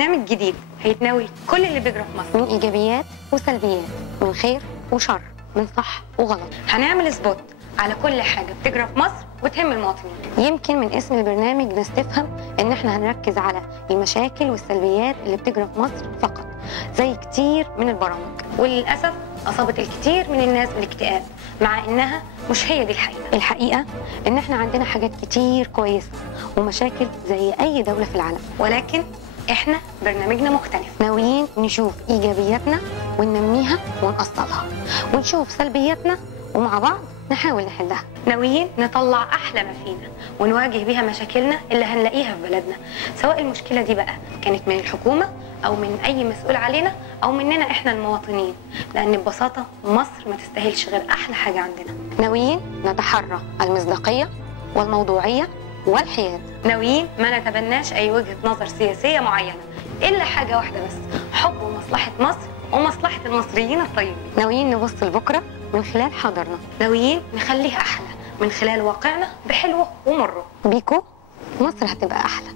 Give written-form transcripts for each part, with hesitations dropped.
برنامج جديد هيتناول كل اللي بيجرى في مصر، من إيجابيات وسلبيات، من خير وشر، من صح وغلط. هنعمل سبوت على كل حاجة بتجرى في مصر وتهم المواطنين. يمكن من اسم البرنامج ناس تفهم إن إحنا هنركز على المشاكل والسلبيات اللي بتجرى في مصر فقط، زي كتير من البرامج. وللأسف أصابت الكثير من الناس بالاكتئاب، مع إنها مش هي دي الحقيقة. الحقيقة إن إحنا عندنا حاجات كتير كويسة ومشاكل زي أي دولة في العالم، ولكن إحنا برنامجنا مختلف. ناويين نشوف إيجابياتنا وننميها ونأصلها، ونشوف سلبياتنا ومع بعض نحاول نحلها. ناويين نطلع أحلى ما فينا ونواجه بيها مشاكلنا اللي هنلاقيها في بلدنا، سواء المشكلة دي بقى كانت من الحكومة أو من أي مسؤول علينا أو مننا إحنا المواطنين، لأن ببساطة مصر ما تستاهلش غير أحلى حاجة عندنا. ناويين نتحرى المصداقية والموضوعية والحياد. ناويين ما نتبناش أي وجهة نظر سياسية معينة، إلا حاجة واحدة بس، حب ومصلحة مصر ومصلحة المصريين الطيبين. ناويين نبص لبكرة من خلال حاضرنا. ناويين نخليها أحلى من خلال واقعنا بحلوه ومره. بيكو مصر هتبقى أحلى.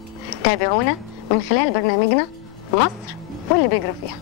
تابعونا من خلال برنامجنا مصر واللي بيجرى فيها.